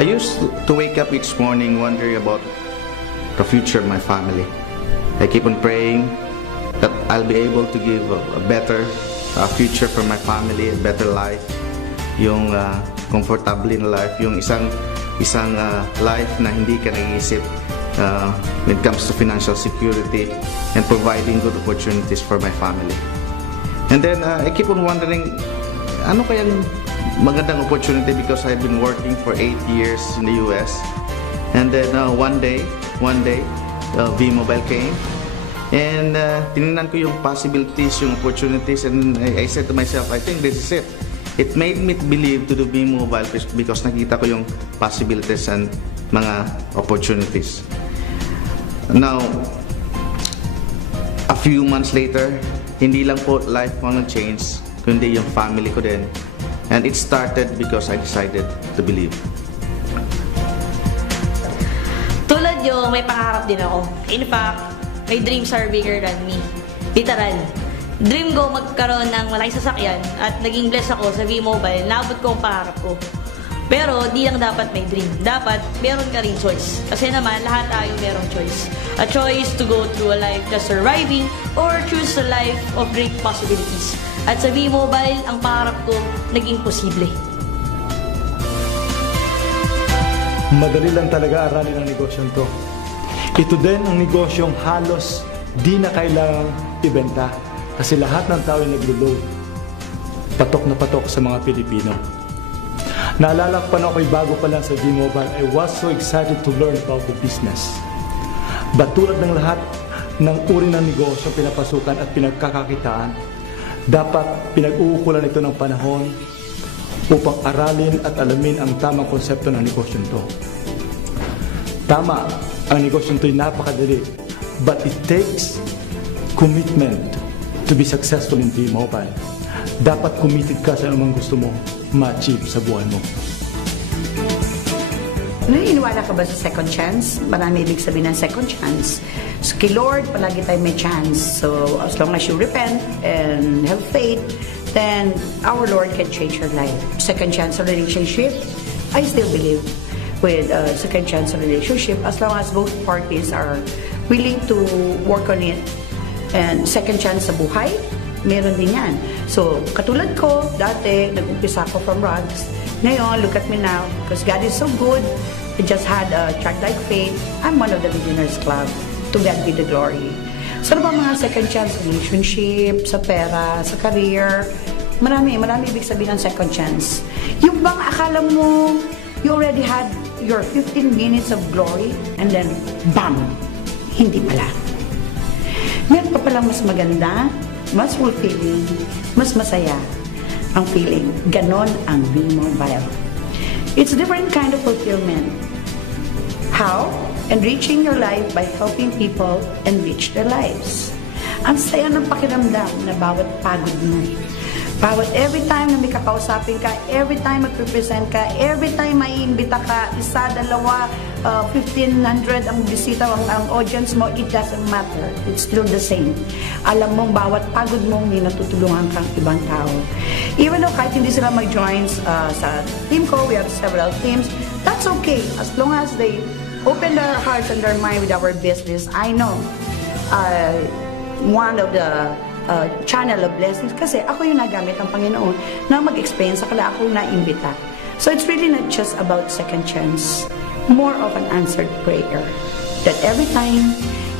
I used to wake up each morning wondering about the future of my family. I keep on praying that I'll be able to give a better future for my family, a better life, yung comfortable na life, yung isang life na hindi ka nag-iisip when it comes to financial security and providing good opportunities for my family. And then I keep on wondering, ano kayang magandang opportunity, because I've been working for 8 years in the US. And then one day, V-Mobile came. And tinignan ko yung possibilities, yung opportunities, and I said to myself, I think this is it. It made me believe to do V-Mobile because nakita ko yung possibilities and mga opportunities. Now, a few months later, hindi lang po life ko nag-change, kundi yung family ko din. And it started because I decided to believe. Tulad yung may pangarap din ako. In fact, my dreams are bigger than me. Literal. Dream ko magkaroon ng malaking sasakyan at naging blessed ako sa V-Mobile. Naabot ko ang pangarap ko. Pero di lang dapat may dream. Dapat meron ka rin choice. Kasi naman lahat tayo merong choice. A choice to go through a life just surviving or choose a life of great possibilities. At sa V-Mobile, ang pangarap ko naging posible. Madali lang talaga aralin ang negosyong to. Ito din ang negosyong halos di na kailangang ibenta kasi lahat ng tao ay naglo-load. Patok na patok sa mga Pilipino. Naalala ko pa na ako'y bago pa lang sa V-Mobile, I was so excited to learn about the business. But tulad ng lahat ng uri ng negosyo pinapasukan at pinagkakakitaan, dapat pinag-uukulan ito ng panahon upang aralin at alamin ang tamang konsepto ng negosyong to. Tama, ang negosyong to ay napakadali, but it takes commitment to be successful in V-Mobile. Dapat committed ka sa anumang gusto mo ma-achieve sa buhay mo. Naniniwala ka ba sa second chance? Marami ibig sabihin ng second chance. So, kay Lord, palagi tayo may chance. So, as long as you repent and have faith, then our Lord can change your life. Second chance relationship, I still believe with second chance relationship as long as both parties are willing to work on it. And second chance sa buhay, meron din yan. So, katulad ko, dati, nag-umpisa ako from rags. Ngayon, look at me now, because God is so good. I just had a childlike faith. I'm one of the Millionaires Club. To God be the glory. So, ano ba mga second chance relationship, sa pera, sa career? Marami ibig sabihin ng second chance. Yung bang akala mo, you already had your 15 minutes of glory, and then, bam! Hindi pala. Meron pa palang mas maganda, mas fulfilling, mas masaya ang feeling. Ganon ang V-Mobile. It's a different kind of fulfillment. How? Enriching your life by helping people enrich their lives. Ang saya ng pakiramdam na bawat pagod mo. Bawat every time na may kakausapin ka, every time mag-represent ka, every time may imbita ka, isa, dalawa, 1,500 ang bisita, ang audience mo, it doesn't matter. It's still the same. Alam mong bawat pagod mo, may natutulungan kang ibang tao. Even though kahit hindi sila mag-join sa team ko, we have several teams, that's okay. As long as they open their hearts and their mind with our business, I know one of the channel of blessings kasi ako yung nagamit ng Panginoon na mag-explain sa kanila, ako na-imbita. So it's really not just about second chance, more of an answered prayer. That every time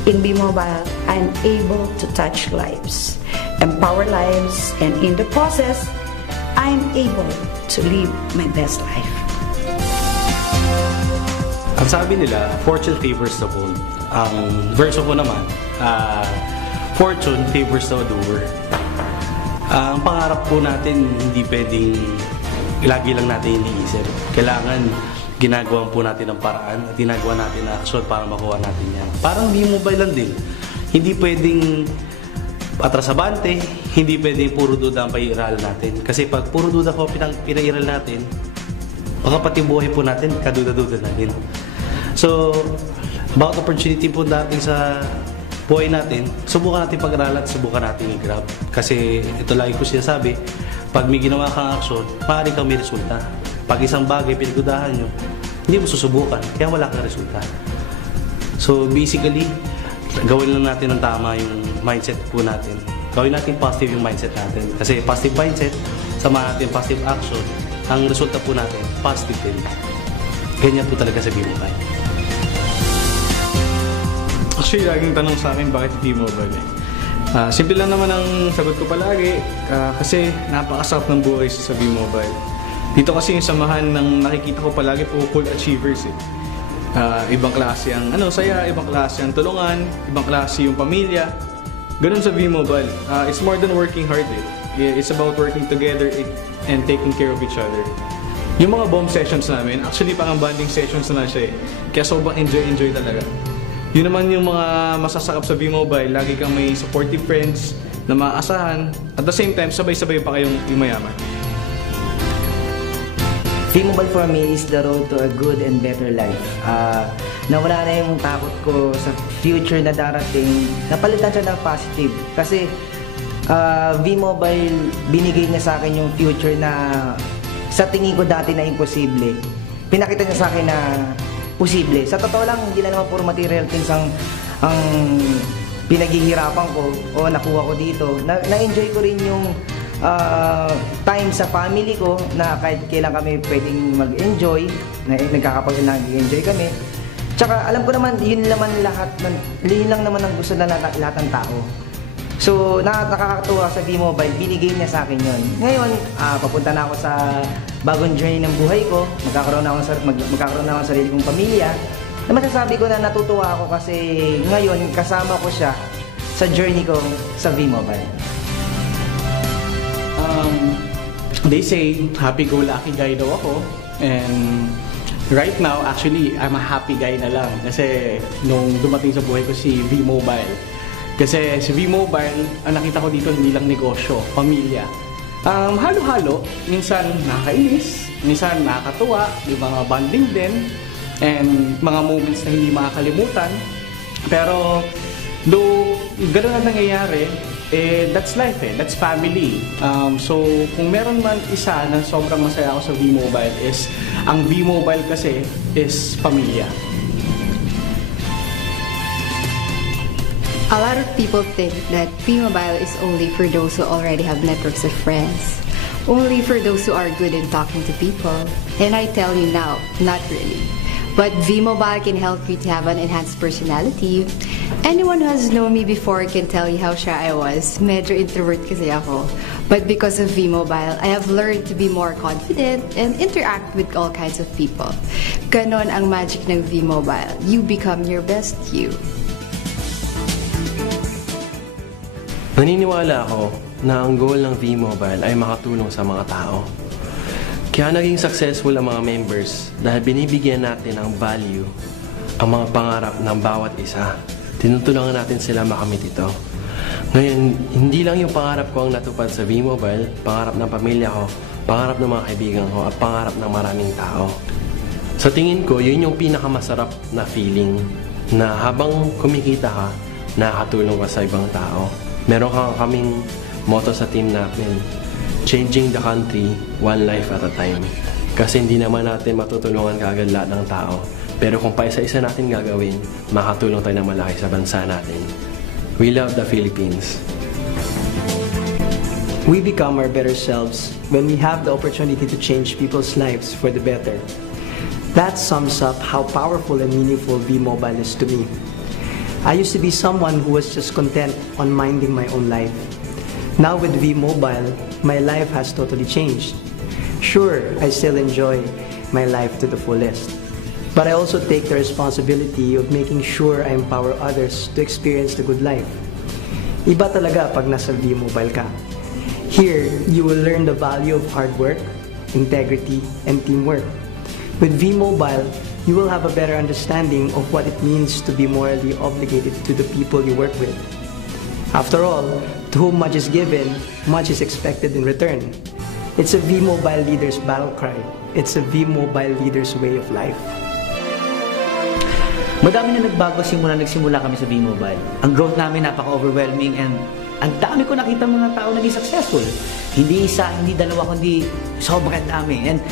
in V-Mobile, I'm able to touch lives, empower lives, and in the process, I'm able to live my best life. Ang sabi nila, fortune favors the bold. Ang verso ko naman, fortune favors the doer. Ang pangarap po natin, hindi pwedeng lagi lang natin iniisip. Kailangan ginagawa po natin ang paraan at ginagawa natin ang action para makuha natin yan. Parang V-Mobile lang din. Hindi pwedeng atrasabante, hindi pwedeng puro duda ang pag-iiralan natin. Kasi pag puro duda po pinag-iiral natin, baka pati buhay po natin, kaduda-duda na din. So, about opportunity po natin sa buhay natin, subukan natin pag-aralan at subukan natin i-grab. Kasi ito lagi ko sinasabi, pag may ginawa kang action, maaari kang may resulta. Pag isang bagay pinagdudahan nyo, hindi mo susubukan, kaya wala kang resulta. So basically, gawin lang natin ng tama yung mindset po natin. Gawin natin positive yung mindset natin. Kasi positive mindset, sama natin positive action, ang resulta po natin, positive din. Ganyan po talaga sa V-Mobile. Actually, laging tanong sa akin bakit V-Mobile eh. Simple lang naman ang sagot ko palagi kasi napakasarap ng buhay sa V-Mobile. Dito kasi yung samahan ng nakikita ko palagi po cool achievers eh. Ibang klase ang saya, ibang klase ang tulungan, ibang klase yung pamilya. Ganun sa V-Mobile. It's more than working hard eh. It's about working together and taking care of each other. Yung mga bomb sessions namin, actually parang bonding sessions na siya eh. Kaya sobrang enjoy talaga. Yun naman yung mga masasakap sa V-Mobile, lagi kang may supportive friends na maaasahan. At the same time, sabay-sabay pa kayong yumayaman. V-Mobile for me is the road to a good and better life. Nawala na yung takot ko sa future na darating. Napalitan siya ng positive. Kasi V-Mobile, binigay niya sa akin yung future na sa tingin ko dati na imposible. Pinakita niya sa akin na posible. Sa totoo lang, hindi na naman puro material things ang pinaghihirapan ko o nakuha ko dito. Na-enjoy ko rin yung time sa family ko na kahit kailan kami pwedeng mag-enjoy, nagkakapag-enjoy kami. Tsaka alam ko naman, yun lang naman ang gusto na lahat ng tao. So, nakakatuwa sa V-Mobile, binigay niya sa akin yun. Ngayon, papunta na ako sa bagong journey ng buhay ko, magkakaroon na ako ng sarili kong pamilya. Na masasabi ko na natutuwa ako kasi ngayon, kasama ko siya sa journey ko sa V-Mobile. They say, happy-go-lucky guy daw ako. And right now, actually, I'm a happy guy na lang. Kasi nung dumating sa buhay ko si V-Mobile. Kasi si V-Mobile, ang nakita ko dito hindi lang negosyo, pamilya. Halo-halo, minsan nakakainis, minsan nakakatuwa, yung mga bonding din, and mga moments na hindi makakalimutan. Pero, though gano'n ang nangyayari, that's life that's family. So, kung meron man isa na sobrang masaya ako sa V-Mobile is, ang V-Mobile kasi is pamilya. A lot of people think that V-Mobile is only for those who already have networks of friends. Only for those who are good in talking to people. And I tell you now, not really. But V-Mobile can help you to have an enhanced personality. Anyone who has known me before can tell you how shy I was. Medyo introvert kasi ako. But because of V-Mobile, I have learned to be more confident and interact with all kinds of people. Ganon ang magic ng V-Mobile. You become your best you. Naniniwala ako na ang goal ng V-Mobile ay makatulong sa mga tao. Kaya naging successful ang mga members dahil binibigyan natin ng value ang mga pangarap ng bawat isa. Tinutulungan natin sila makamit ito. Ngayon, hindi lang yung pangarap ko ang natupad sa V-Mobile, pangarap ng pamilya ko, pangarap ng mga kaibigan ko, at pangarap ng maraming tao. Sa tingin ko, yun yung pinakamasarap na feeling na habang kumikita ka, nakakatulong ka sa ibang tao. Meron kaming motto sa team natin, changing the country, one life at a time. Kasi hindi naman natin matutulungan kaagad lahat ng tao. Pero kung paisa-isa natin gagawin, makatulong tayo na malaki sa bansa natin. We love the Philippines. We become our better selves when we have the opportunity to change people's lives for the better. That sums up how powerful and meaningful V-Mobile is to me. I used to be someone who was just content on minding my own life. Now with V-Mobile, my life has totally changed. Sure, I still enjoy my life to the fullest. But I also take the responsibility of making sure I empower others to experience the good life. Iba talaga pag nasa V-Mobile ka. Here, you will learn the value of hard work, integrity, and teamwork. With V-Mobile, you will have a better understanding of what it means to be morally obligated to the people you work with. After all, to whom much is given, much is expected in return. It's a V-Mobile leader's battle cry. It's a V-Mobile leader's way of life. Madami na nagbago nagsimula kami sa V-Mobile. Ang growth namin napaka-overwhelming and ang dami ko nakita mga tao naging successful. Hindi isa, hindi dalawa, kundi sobrang dami. And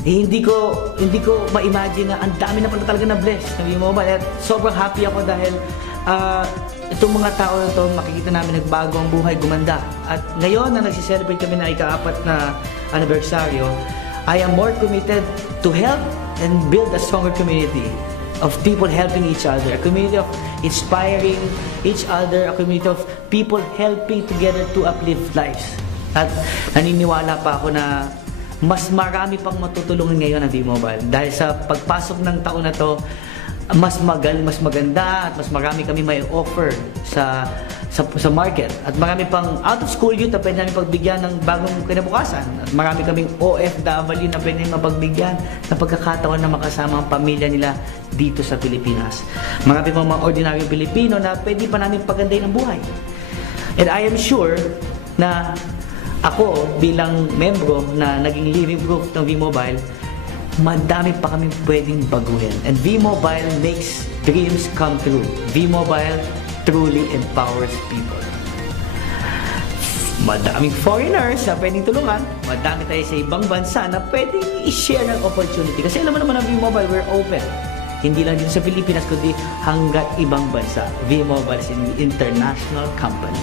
hindi ko ma-imagine na ang dami na pala talaga na bless ng V-Mobile. At sobrang happy ako dahil itong mga tao na to, makikita namin nagbago ang buhay, gumanda. At ngayon na nagsiselebrate kami na ika-4 na anibersaryo, I am more committed to help and build a stronger community of people helping each other, a community of inspiring each other, a community of people helping together to uplift lives. At naniniwala pa ako na mas marami pang matutulungan ngayon ng V-Mobile dahil sa pagpasok ng taon na to, mas maganda at mas marami kami may offer sa market. At marami pang out-of-school youth na pwede namin pagbigyan ng bagong kinabukasan. At marami kaming OFW na pwede namin mapagbigyan ng pagkakataon na makasama ang pamilya nila dito sa Pilipinas. Marami pang mga ordinaryong Pilipino na pwede pa namin pagandahin ang buhay. And I am sure na ako bilang membro na naging living proof ng V-Mobile, madami pa kami pwedeng baguhin. And V-Mobile makes dreams come true. V-Mobile truly empowers people. Madaming foreigners na pwedeng tulungan. Madami tayo sa ibang bansa na pwedeng i-share ng opportunity. Kasi alam mo naman ang V-Mobile, we're open. Hindi lang dito sa Pilipinas, kundi hanggat ibang bansa. V-Mobile is an international company.